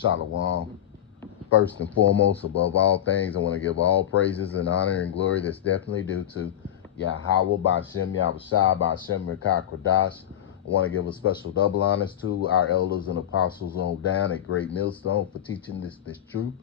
Shalom. First and foremost, above all things, I want to give all praises and honor and glory that's definitely due to YAHAWAH BAHASHM YAHAWASHI BAHASHM Kodash. I want to give a special double honors to our elders and apostles on down at Great Millstone for teaching this truth.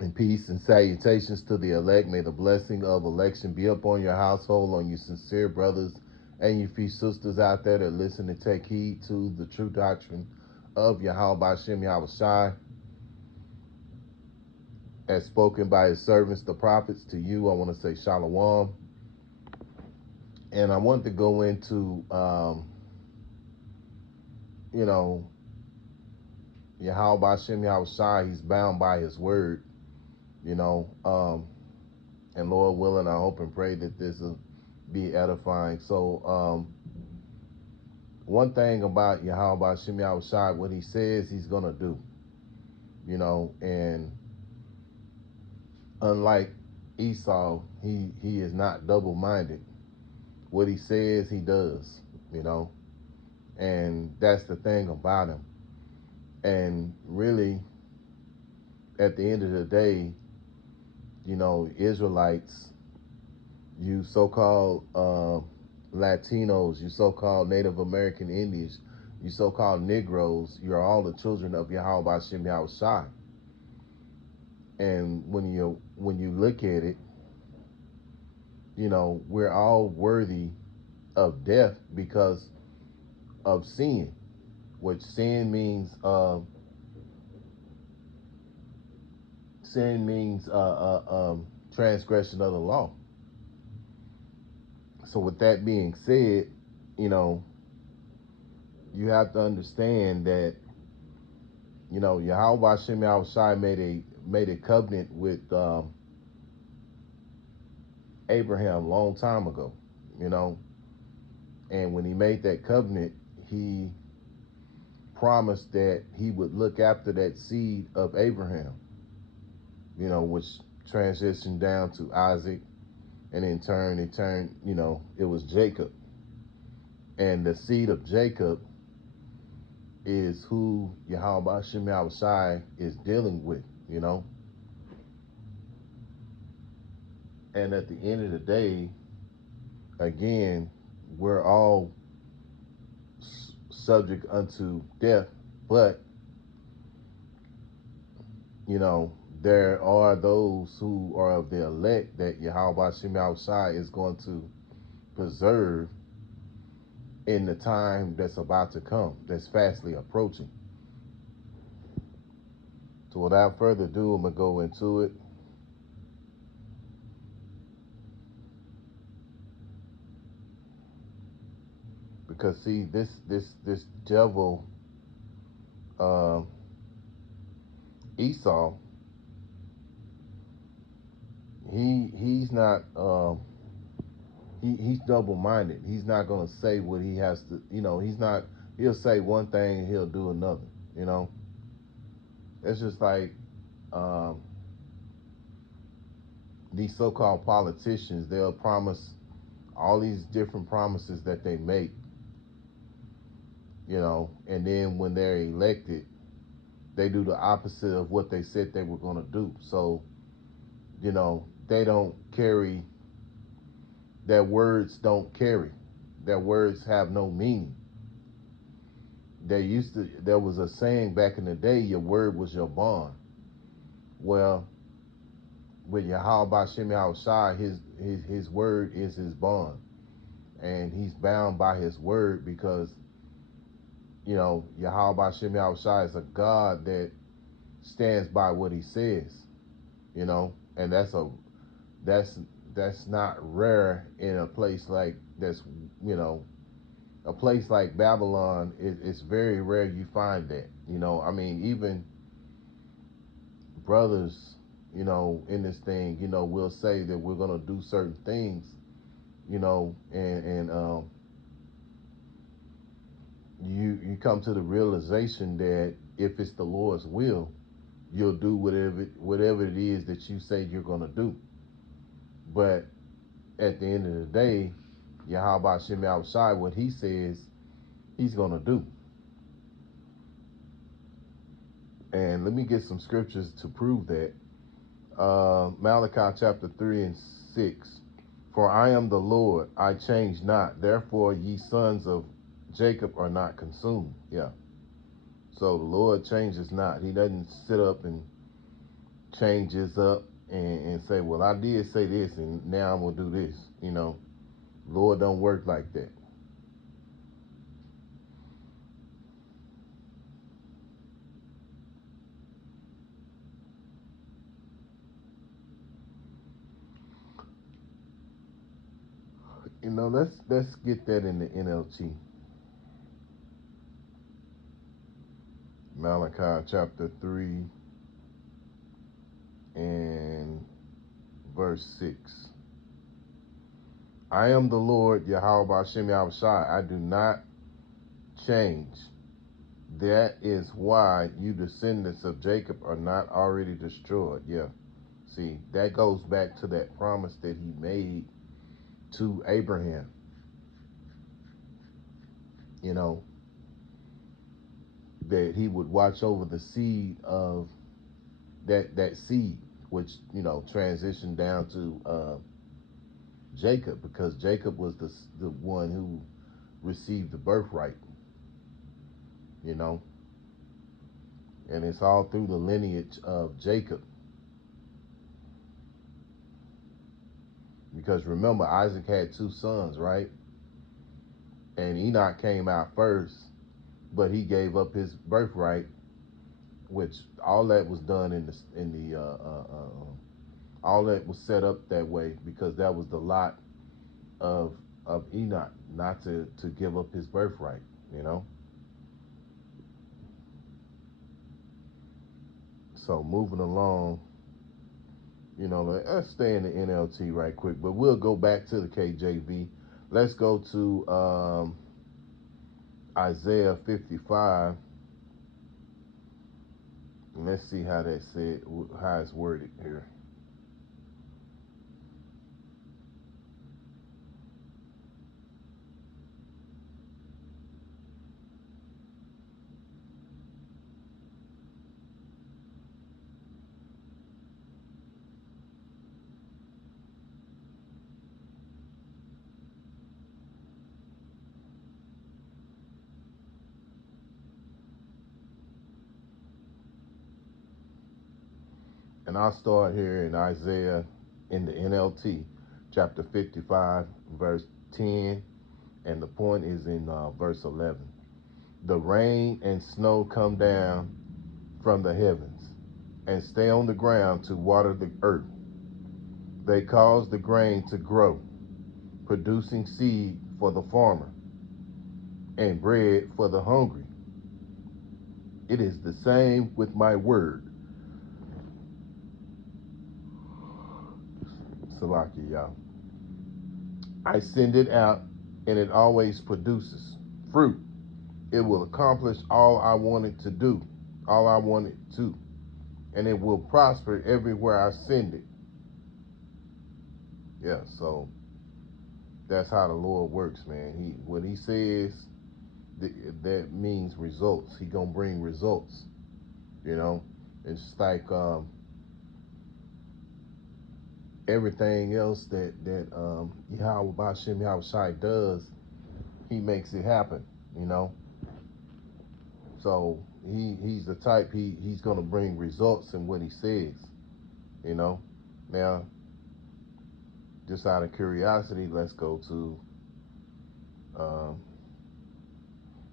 And peace and salutations to the elect. May the blessing of election be upon your household, on your sincere brothers and your few sisters out there that listen and take heed to the true doctrine of YAHAWAH BAHASHM YAHAWASHI, as spoken by his servants, the prophets. To you, I want to say shalom. And I want to go into, YAHAWAH BAHASHM YAHAWASHI, he's bound by his word, and Lord willing, I hope and pray that this will be edifying. So, one thing about YAHAWAH BAHASHM YAHAWASHI, what he says he's going to do, and unlike Esau, he is not double-minded. What he says, he does, and that's the thing about him. And really, at the end of the day, Israelites, you so-called Latinos, you so-called Native American Indians, you so-called Negroes, you're all the children of YAHAWAH BAHASHM YAHAWASHI. And when you look at it, we're all worthy of death because of sin, which sin means transgression of the law. So with that being said, you have to understand that YAHAWAH BAHASHM YAHAWASHI made a covenant with Abraham a long time ago, and when he made that covenant, he promised that he would look after that seed of Abraham, which transitioned down to Isaac, and in turn it turned, it was Jacob. And the seed of Jacob is who YAHAWAH BAHASHM YAHAWASHI is dealing with, And at the end of the day, again, we're all subject unto death, but, there are those who are of the elect that YAHAWAH BAHASHM YAHAWASHI is going to preserve in the time that's about to come, that's fastly approaching. So without further ado, I'm going to go into it. Because see, this devil, Esau, he's not he's double-minded. He's not gonna say what he has to, he'll say one thing and he'll do another, It's just like these so-called politicians, they'll promise all these different promises that they make, and then when they're elected, they do the opposite of what they said they were going to do. So, they don't carry, their words don't carry. Their words have no meaning. There was a saying back in the day, your word was your bond. Well, with YAHAWAH BAHASHM YAHAWASHI, his word is his bond. And he's bound by his word because, YAHAWAH BAHASHM YAHAWASHI is a God that stands by what he says, and that's not rare in a place like this, a place like Babylon. It's very rare you find that, even brothers, in this thing, we'll say that we're going to do certain things, and you come to the realization that if it's the Lord's will, you'll do whatever it is that you say you're going to do. But at the end of the day, YAHAWAH BAHASHM YAHAWASHI, what he says, he's going to do. And let me get some scriptures to prove that. Malachi chapter 3 and 6. For I am the Lord, I change not. Therefore, ye sons of Jacob are not consumed. Yeah. So the Lord changes not. He doesn't sit up and changes up and say, well, I did say this and now I'm going to do this. You know, Lord don't work like that. You know, let's get that in the NLT. Malachi chapter 3 and verse 6. I am the Lord, YAHAWAH BAHASHAM YAHAWASHI. I do not change. That is why you descendants of Jacob are not already destroyed. Yeah. See, that goes back to that promise that he made to Abraham. You know, that he would watch over the seed of that seed, which, you know, transitioned down to Jacob, because Jacob was the one who received the birthright, you know, and it's all through the lineage of Jacob. Because remember, Isaac had two sons, right? And Enoch came out first, but he gave up his birthright, which all that was done all that was set up that way because that was the lot of Enoch, not to give up his birthright, you know. So moving along, you know, let's stay in the NLT right quick, but we'll go back to the KJV. Let's go to Isaiah 55, and let's see how that's said, how it's worded here. And I'll start here in Isaiah in the NLT, chapter 55, verse 10, and the point is in verse 11. The rain and snow come down from the heavens and stay on the ground to water the earth. They cause the grain to grow, producing seed for the farmer and bread for the hungry. It is the same with my word. Salaki, y'all. I send it out and it always produces fruit. It will accomplish all I want it to do, all I want it to. And it will prosper everywhere I send it. Yeah, so that's how the Lord works, man. What he says, that means results. He gonna bring results, you know. It's just like everything else that YAHAWAH BAHASHAM YAHAWASHI does, he makes it happen, you know. So he's the type, he's gonna bring results in what he says, you know. Now, just out of curiosity, let's go to um,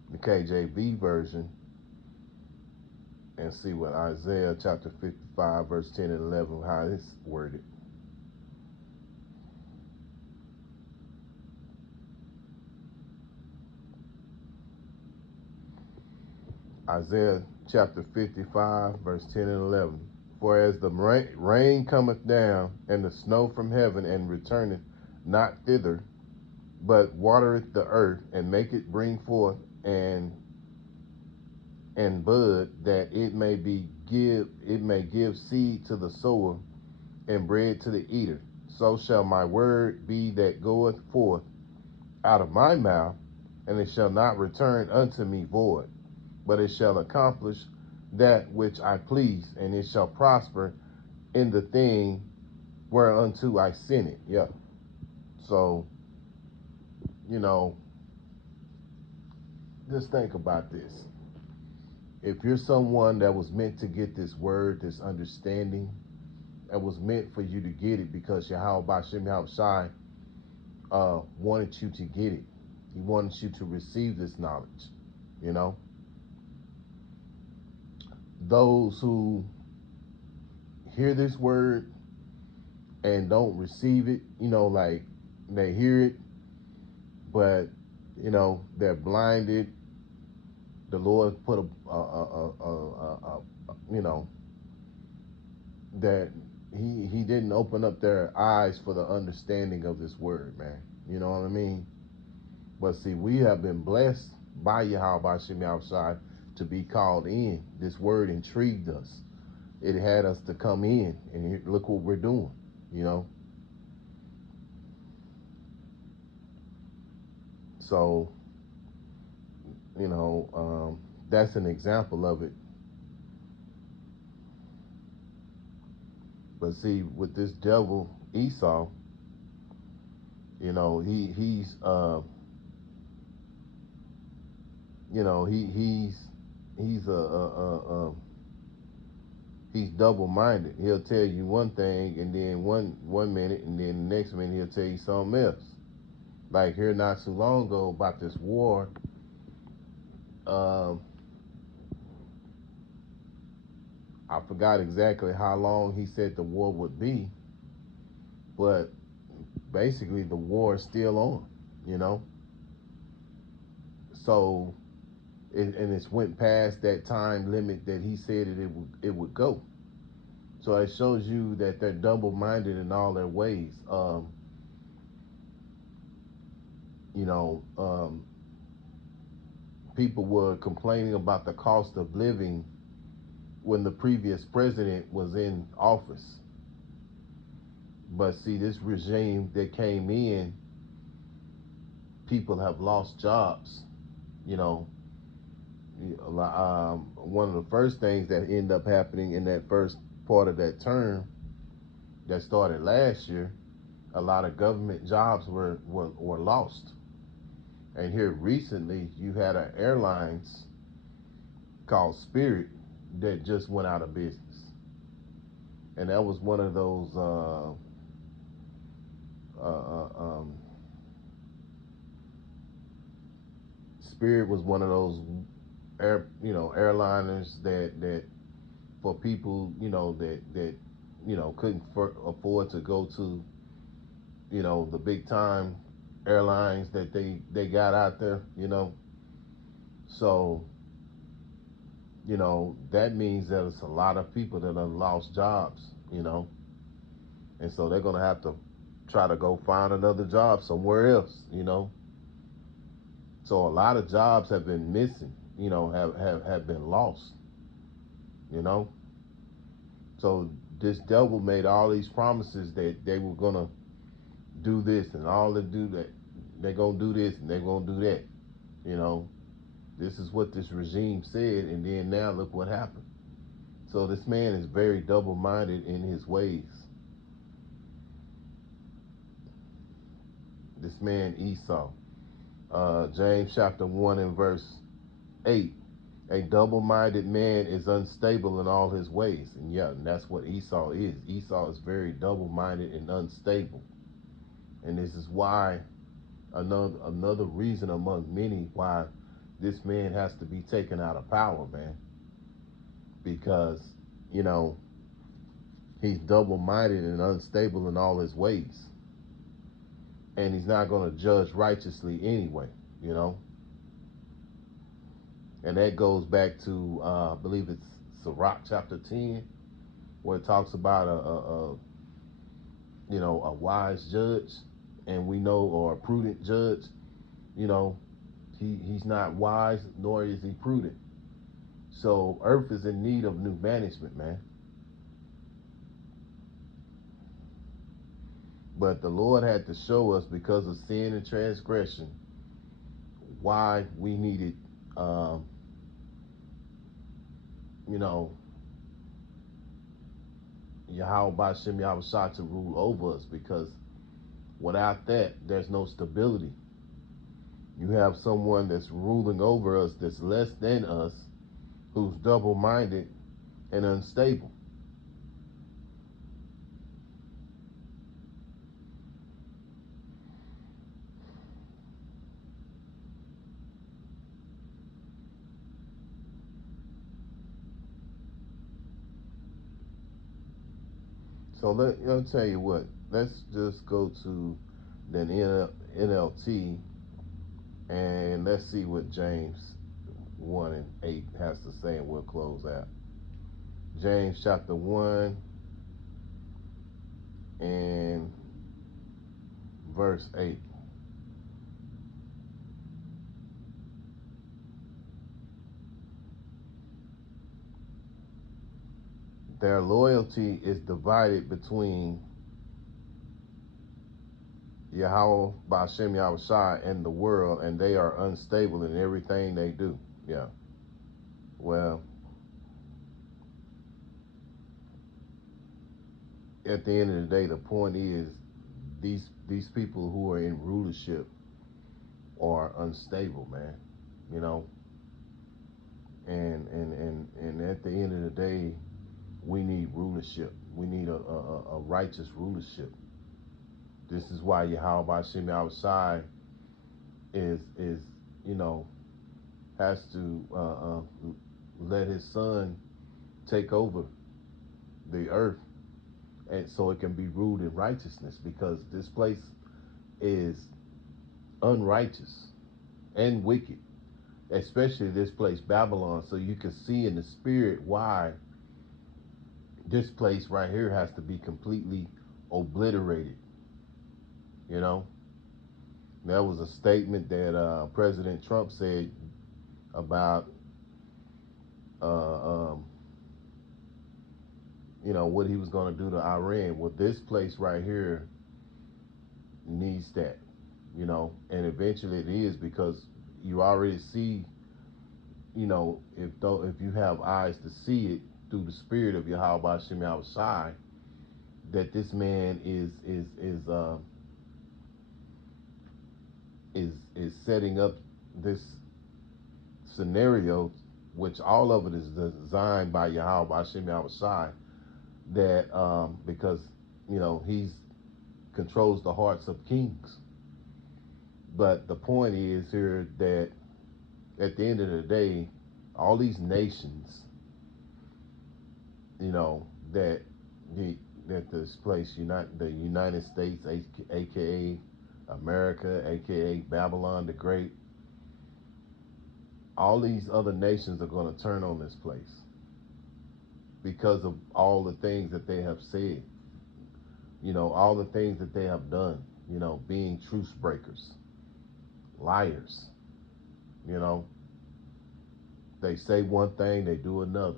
the KJV version and see what Isaiah chapter 55, verse 10 and 11, how it's worded. Isaiah chapter 55, verse 10 and 11. For as the rain cometh down, and the snow from heaven, and returneth not thither, but watereth the earth, and make it bring forth and bud, that it may give seed to the sower, and bread to the eater. So shall my word be that goeth forth out of my mouth, and it shall not return unto me void, but it shall accomplish that which I please, and it shall prosper in the thing whereunto I sent it. Yeah. So, you know, just think about this. If you're someone that was meant to get this word, this understanding, that was meant for you to get it because YAHAWAH BAHASHAM YAHAWASHI wanted you to get it. He wanted you to receive this knowledge, you know. Those who hear this word and don't receive it, you know, like they hear it, but, you know, they're blinded. The Lord put you know, that he didn't open up their eyes for the understanding of this word, man. You know what I mean? But see, we have been blessed by YAHAWAH BAHASHAM YAHAWASHI to be called in. This word intrigued us. It had us to come in, and look what we're doing, you know? So, you know, that's an example of it. But see, with this devil, Esau, you know, he's you know, he's he's double-minded. He'll tell you one thing, and then one minute, and then the next minute he'll tell you something else. Like here not too long ago about this war. I forgot exactly how long he said the war would be, but basically the war is still on, you know. So and it's went past that time limit that he said it would go. So it shows you that they're double-minded in all their ways. You know, people were complaining about the cost of living when the previous president was in office. But see, this regime that came in, people have lost jobs. You know, one of the first things that ended up happening in that first part of that term that started last year, a lot of government jobs were lost. And here recently, you had an airlines called Spirit that just went out of business. And that was one of those Spirit was one of those airliners that for people, you know, that you know couldn't afford to go to, you know, the big time airlines that they got out there, you know. So, you know, that means that it's a lot of people that have lost jobs, you know. And so they're going to have to try to go find another job somewhere else, you know. So a lot of jobs have been missing, you know, have been lost, you know. So this devil made all these promises that they were going to do this and all to do that. They're going to do this and they're going to do that, you know. This is what this regime said, and then now look what happened. So this man is very double-minded in his ways. This man Esau. James chapter 1 and verse 8. A double-minded man is unstable in all his ways. And yeah, and that's what Esau is. Esau is very double-minded and unstable. And this is why, another reason among many why this man has to be taken out of power, man. Because, you know, he's double-minded and unstable in all his ways. And he's not going to judge righteously anyway, you know. And that goes back to, I believe it's Sirach chapter 10, where it talks about a wise judge, and we know, or a prudent judge, you know, he's not wise, nor is he prudent. So earth is in need of new management, man. But the Lord had to show us, because of sin and transgression, why we needed, um, you know, Yahawah Bahashem Yahawashi to rule over us, because without that, there's no stability. You have someone that's ruling over us that's less than us, who's double-minded and unstable. So I'll tell you what. Let's just go to the NLT, and let's see what James 1 and 8 has to say, and we'll close out. James chapter 1 and verse 8. Their loyalty is divided between Yahawah Bahashem Yahawashi and the world, and they are unstable in everything they do. Yeah. Well, at the end of the day, the point is these people who are in rulership are unstable, man. You know, and at the end of the day, we need rulership. We need a righteous rulership. This is why Yahawah Bahashem Yahawashi is you know, has to let his son take over the earth, and so it can be ruled in righteousness, because this place is unrighteous and wicked, especially this place Babylon. So you can see in the spirit why this place right here has to be completely obliterated. You know, that was a statement that President Trump said about you know, what he was going to do to Iran. Well, this place right here needs that, you know, and eventually it is, because you already see, you know, if you have eyes to see it through the spirit of Yahawah Bahashem Yahawashi, that this man is setting up this scenario, which all of it is designed by Yahawah Bahashem Yahawashi, that because, you know, he's controls the hearts of kings. But the point is here that at the end of the day, all these nations, you know, that this place, the United States, aka America, aka Babylon the Great, all these other nations are going to turn on this place because of all the things that they have said, you know, all the things that they have done, you know, being truce breakers, liars, you know. They say one thing, they do another,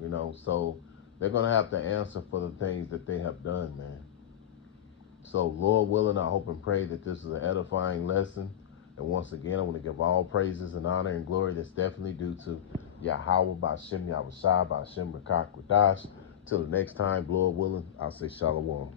you know. So they're going to have to answer for the things that they have done, man. So Lord willing, I hope and pray that this is an edifying lesson. And once again, I want to give all praises and honor and glory that's definitely due to Yahawah Bahashem Yahawashi Bahashem Rakak Radash. Till the next time, Lord willing, I'll say shalom.